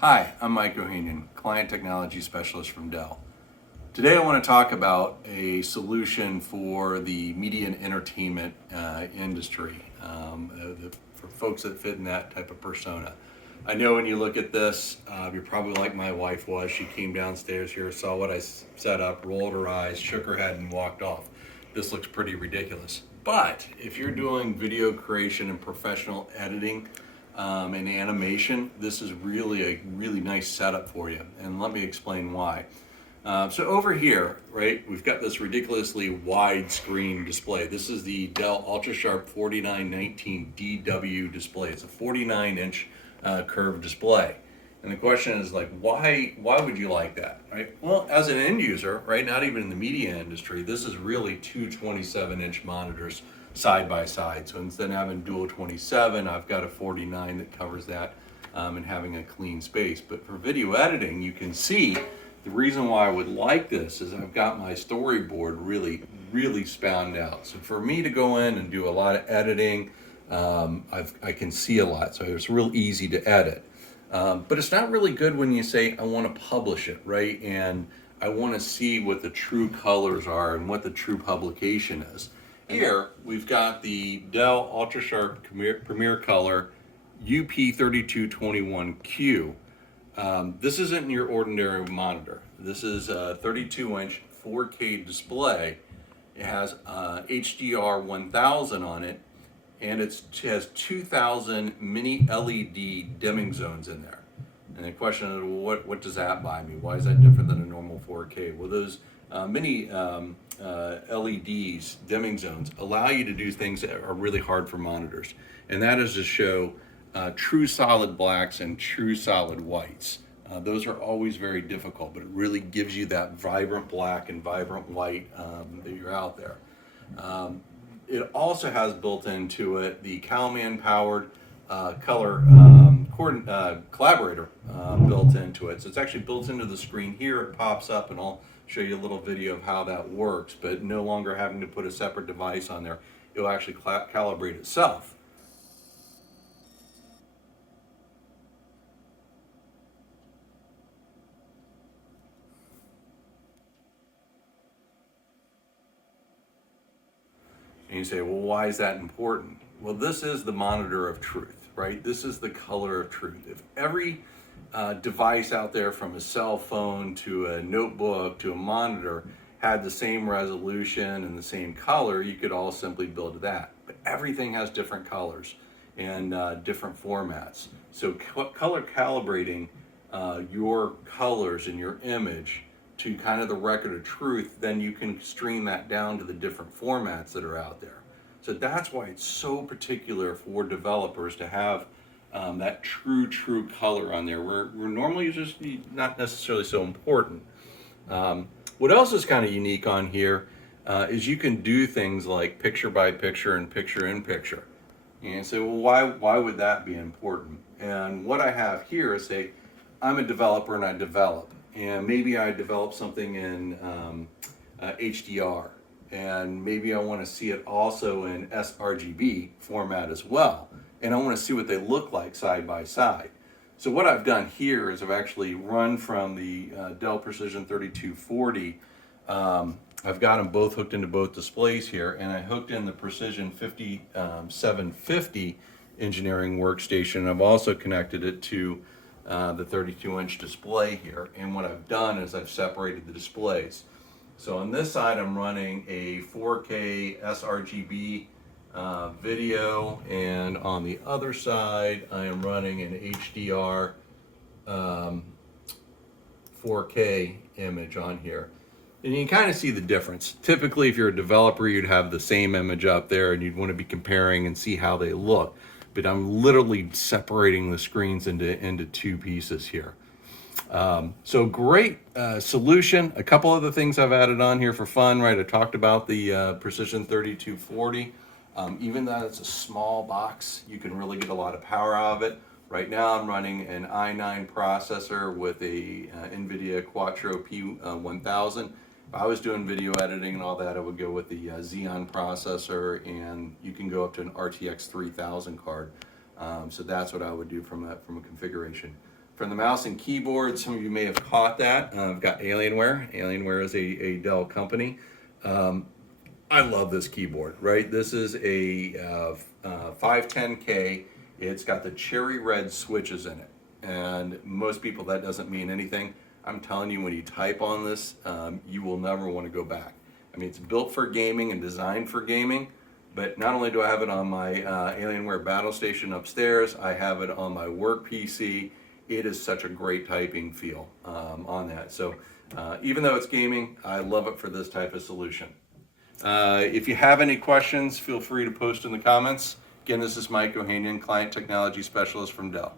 Hi, I'm Mike Ohanian, Client Technology Specialist from Dell. Today I want to talk about a solution for the media and entertainment industry, for folks that fit in that type of persona. I know when you look at this, you're probably like my wife was. She came downstairs here, saw what I set up, rolled her eyes, shook her head, and walked off. This looks pretty ridiculous. But if you're doing video creation and professional editing, and animation, this is really a really nice setup for you. And let me explain why. So over here, right, we've got this ridiculously wide screen display. This is the Dell UltraSharp 4919DW display. It's a 49-inch curved display. And the question is like, why would you like that, right? Well, as an end user, right, not even in the media industry, this is really two 27-inch monitors side by side. So instead of having dual 27, I've got a 49 that covers that, and having a clean space. But for video editing, you can see the reason why I would like this is I've got my storyboard really spanned out. So for me to go in and do a lot of editing, I can see a lot. So it's real easy to edit. But it's not really good when you say, I want to publish it, right? And I want to see what the true colors are and what the true publication is. Here, we've got the Dell UltraSharp PremierColor UP3221Q. This isn't your ordinary monitor. This is a 32-inch 4K display. It has HDR 1000 on it, and it has 2000 mini LED dimming zones in there. And the question is, well, what does that buy me? Why is that different than a normal 4K? Well, those mini LEDs, dimming zones, allow you to do things that are really hard for monitors. And that is to show true solid blacks and true solid whites. Those are always very difficult, but it really gives you that vibrant black and vibrant white that you're out there. It also has built into it the Calman powered color collaborator built into it. So it's actually built into the screen here. It pops up, and I'll show you a little video of how that works, but no longer having to put a separate device on there. It'll actually calibrate itself. And you say, well, why is that important? Well, this is the monitor of truth, right? This is the color of truth. If every device out there, from a cell phone to a notebook to a monitor, had the same resolution and the same color, you could all simply build that. But everything has different colors and different formats. So color calibrating your colors in your image to kind of the record of truth, then you can stream that down to the different formats that are out there. So that's why it's so particular for developers to have that true color on there, where normally it's just not necessarily so important. What else is kind of unique on here is you can do things like picture by picture and picture in picture. And so, well, why would that be important? And what I have here is I'm a developer and I develop. And maybe I develop something in HDR, and maybe I want to see it also in sRGB format as well, and I want to see what they look like side by side. So what I've done here is I've actually run from the Dell Precision 3240. I've got them both hooked into both displays here, and I hooked in the Precision 750 engineering workstation. I've also connected it to the 32-inch display here, and what I've done is I've separated the displays. So on this side I'm running a 4K sRGB video, and on the other side I am running an HDR 4K image on here. And you can kind of see the difference. Typically, if you're a developer, you'd have the same image up there and you'd want to be comparing and see how they look. But I'm literally separating the screens into two pieces here. So great solution. A couple other things I've added on here for fun, right? I talked about the Precision 3240. Even though it's a small box, you can really get a lot of power out of it. Right now I'm running an i9 processor with a NVIDIA Quattro P1000. If I was doing video editing and all that, I would go with the Xeon processor, and you can go up to an RTX 3000 card. So that's what I would do from a configuration. From the mouse and keyboard, some of you may have caught that. I've got Alienware. Alienware is a Dell company. I love this keyboard, right? This is a 510K. It's got the cherry red switches in it. And most people, that doesn't mean anything. I'm telling you, when you type on this, you will never want to go back. I mean, it's built for gaming and designed for gaming, but not only do I have it on my Alienware Battle Station upstairs, I have it on my work PC. It is such a great typing feel on that. So even though it's gaming, I love it for this type of solution. If you have any questions, feel free to post in the comments. Again, this is Mike Ohanian, Client Technology Specialist from Dell.